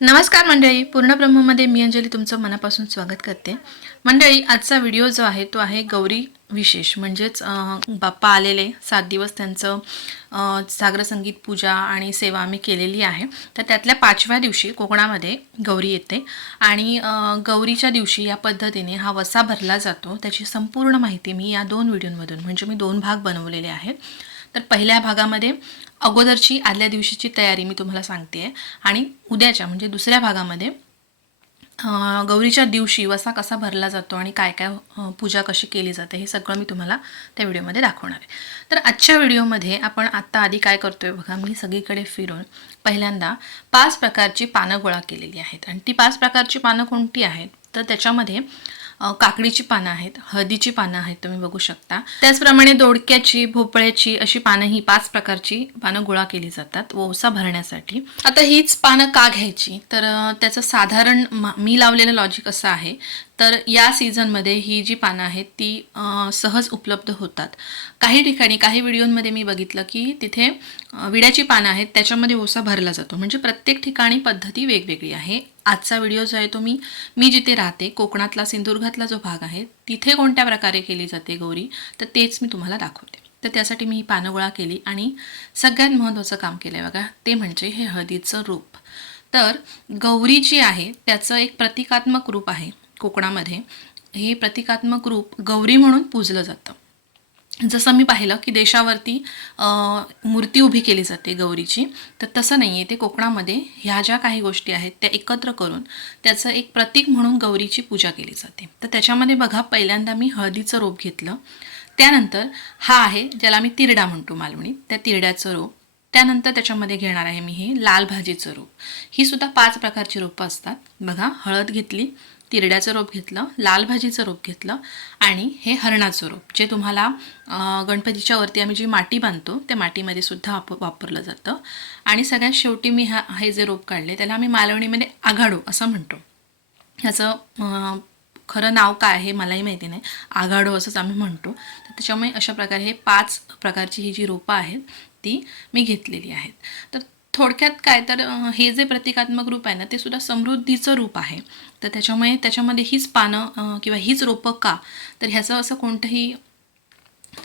नमस्कार मंडळी पूर्ण ब्रह्ममध्ये मी अंजली तुमचं मनापासून स्वागत करते. मंडळी आजचा व्हिडिओ जो आहे तो आहे गौरी विशेष. म्हणजेच बाप्पा आलेले सात दिवस त्यांचं सागर संगीत पूजा आणि सेवा आम्ही केलेली आहे. तर त्यातल्या पाचव्या दिवशी कोकणामध्ये गौरी येते आणि गौरीच्या दिवशी या पद्धतीने हा वसा भरला जातो. त्याची संपूर्ण माहिती मी या दोन व्हिडिओमधून म्हणजे मी दोन भाग बनवलेले आहेत. तर पहिल्या भागामध्ये अगोदरची आदल्या दिवशीची तयारी मी तुम्हाला सांगते. आहे आणि उद्याच्या म्हणजे दुसऱ्या भागामध्ये गौरीच्या दिवशी वसा कसा भरला जातो आणि काय काय पूजा कशी केली जाते हे सगळं मी तुम्हाला त्या व्हिडिओमध्ये दाखवणार आहे. तर आजच्या व्हिडिओमध्ये आपण आत्ता आधी काय करतोय बघा मी सगळीकडे फिरून पहिल्यांदा पाच प्रकारची पानं गोळा केलेली आहेत. आणि ती पाच प्रकारची पानं कोणती आहेत? तर त्याच्यामध्ये काकडीची पानं आहेत हळदीची पानं आहेत तुम्ही बघू शकता. त्याचप्रमाणे दोडक्याची भोपळ्याची अशी पानं ही पाच प्रकारची पानं गोळा केली जातात ओसा भरण्यासाठी. आता हीच पानं का घ्यायची? तर त्याचं साधारण मी लावलेलं लॉजिक असं आहे तर या सीझनमध्ये ही जी पानं आहेत ती सहज उपलब्ध होतात. काही ठिकाणी काही व्हिडिओमध्ये मी बघितलं की तिथे विड्याची पानं आहेत त्याच्यामध्ये ओसा भरला जातो. म्हणजे प्रत्येक ठिकाणी पद्धती वेगवेगळी आहे. आजचा व्हिडिओ जो आहे तो मी मी जिथे राहते कोकणातला सिंधुदुर्गातला जो भाग आहे तिथे कोणत्या प्रकारे केली जाते गौरी तर तेच मी तुम्हाला दाखवते. तर त्यासाठी मी ही पानं गोळा केली आणि सगळ्यात महत्त्वाचं काम केलं आहे बघा ते म्हणजे हे हळदीचं रूप. तर गौरी जी आहे त्याचं एक प्रतिकात्मक रूप आहे कोकणामध्ये. हे प्रतिकात्मक रूप गौरी म्हणून पूजलं जातं. जसं मी पाहिलं की देशावरती मूर्ती उभी केली जाते गौरीची तर तसं नाही आहे ते कोकणामध्ये ह्या ज्या काही गोष्टी आहेत त्या एकत्र करून त्याचं एक प्रतीक म्हणून गौरीची पूजा केली जाते. तर त्याच्यामध्ये बघा पहिल्यांदा मी हळदीचं रोप घेतलं. त्यानंतर हा आहे ज्याला मी तिरडा म्हणतो मालवणी. त्या तिरड्याचं रोप त्यानंतर त्याच्यामध्ये घेणार आहे मी हे लाल भाजीचं रोप. ही सुद्धा पाच प्रकारची रोपं असतात. बघा हळद घेतली तिरड्याचं रोप घेतलं लाल भाजीचं रोप घेतलं आणि हे हरणाचं रोप जे तुम्हाला गणपतीच्या वरती आम्ही जी माती बांधतो त्या मातीमध्ये सुद्धा वाप वापरलं जातं. आणि सगळ्यात शेवटी मी हा हे जे रोप काढले त्याला आम्ही मालवणीमध्ये आघाडू असं म्हणतो. ह्याचं खरं नाव काय आहे मलाही माहिती नाही. आघाडो असंच आम्ही म्हणतो. तर त्याच्यामुळे अशा प्रकारे हे पाच प्रकारची ही जी रोपं आहेत ती मी घेतलेली आहेत. तर थोडक्यात काय तर हे जे प्रतिकात्मक रूप आहे ना ते सुद्धा समृद्धीचं रूप आहे. तर त्याच्यामुळे त्याच्यामध्ये हीच पानं किंवा हीच रोपं का? तर ह्याचं असं कोणतंही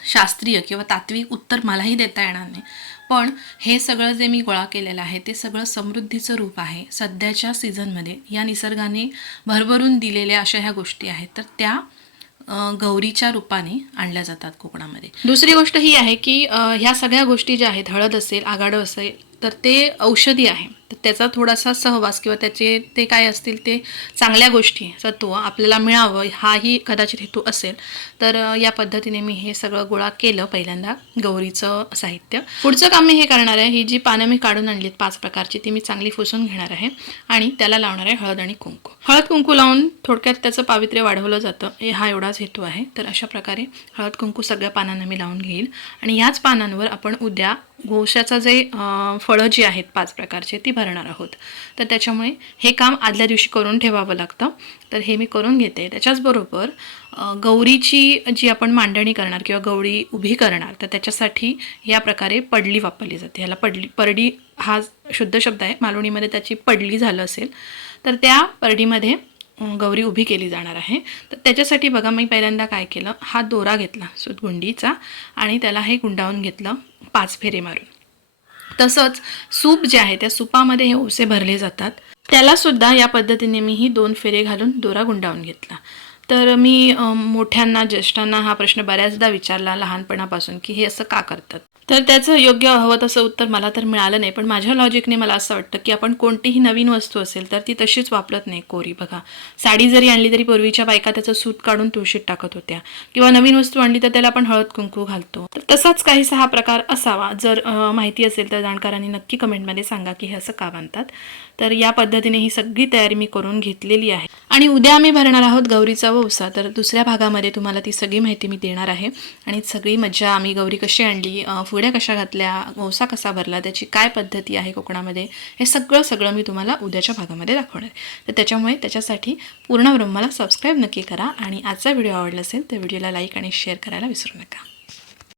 शास्त्रीय किंवा तात्विक उत्तर मलाही देता येणार नाही. पण हे सगळं जे मी गोळा केलेलं आहे ते सगळं समृद्धीचं रूप आहे. सध्याच्या सीझनमध्ये या निसर्गाने भरभरून दिलेल्या अशा ह्या गोष्टी आहेत. तर त्या गौरीच्या रूपाने आणल्या जातात कोकणामध्ये. दुसरी गोष्ट ही आहे की ह्या सगळ्या गोष्टी ज्या आहेत हळद असेल आगाडं असेल तर ते औषधी आहे. तर त्याचा थोडासा सहवास किंवा त्याचे ते काय असतील ते चांगल्या गोष्टी सत्व आपल्याला मिळावं हाही कदाचित हेतू असेल. तर या पद्धतीने मी हे सगळं गोळा केलं पहिल्यांदा गौरीचं साहित्य. पुढचं काम मी हे करणार आहे ही जी पानं मी काढून आणलीत पाच प्रकारची ती मी चांगली फुसून घेणार आहे आणि त्याला लावणार आहे हळद आणि कुंकू. हळद कुंकू लावून थोडक्यात त्याचं पावित्र्य वाढवलं जातं हा एवढाच हेतू आहे. तर अशा प्रकारे हळद कुंकू सगळ्या पानांना मी लावून घेईल आणि याच पानांवर आपण उद्या गोशाचं जे फळं जी आहेत पाच प्रकारचे ती भरणार आहोत. तर त्याच्यामुळे हे काम आदल्या दिवशी करून ठेवावं लागतं. तर हे मी करून घेते. त्याच्याचबरोबर गौरीची जी आपण मांडणी करणार किंवा गौरी उभी करणार तर त्याच्यासाठी या प्रकारे पडली वापरली जाते. ह्याला पडली परडी हा शुद्ध शब्द आहे. मालवणीमध्ये त्याची पडली झालं असेल तर त्या परडीमध्ये गौरी उभी केली जाणार आहे. तर त्याच्यासाठी बघा मी पहिल्यांदा काय केलं हा दोरा घेतला सुतगुंडीचा आणि त्याला हे गुंडावून घेतलं पाच फेरे मारून. तसंच सूप जे आहे त्या सुपामध्ये हे ओसे भरले जातात. त्याला सुद्धा या पद्धतीने मी ही दोन फेरे घालून दोरा गुंडावून घेतला. तर मी मोठ्यांना ज्येष्ठांना हा प्रश्न बऱ्याचदा विचारला लहानपणापासून की हे असं का करतात? तर त्याचं योग्य हवं तसं उत्तर मला तर मिळालं नाही पण माझ्या लॉजिकने मला असं वाटतं की आपण कोणतीही नवीन वस्तू असेल तर ती तशीच वापरत नाही कोरी. बघा साडी जरी आणली तरी पूर्वीच्या बायका त्याचं सूत काढून तुळशीत टाकत होत्या किंवा नवीन वस्तू आणली तर त्याला आपण हळद कुंकू घालतो. तर तसाच काहीसा हा प्रकार असावा. जर माहिती असेल तर जाणकारांनी नक्की कमेंटमध्ये सांगा की हे असं का बांधतात. तर या पद्धतीने ही सगळी तयारी मी करून घेतलेली आहे. आणि उद्या आम्ही भरणार आहोत गौरीचा उसा. तर दुसऱ्या भागामध्ये तुम्हाला ती सगळी माहिती मी देणार आहे. आणि सगळी मज्जा आम्ही गौरी कशी आणली फुड्या कशा घातल्या ओसा कसा भरला त्याची काय पद्धती आहे कोकणामध्ये हे सगळं सगळं मी तुम्हाला उद्याच्या भागामध्ये दाखवणार आहे. तर त्याच्यामुळे त्याच्यासाठी पूर्ण ब्रह्माला सबस्क्राईब नक्की करा. आणि आजचा व्हिडिओ आवडला असेल तर व्हिडिओला लाईक आणि शेअर करायला विसरू नका.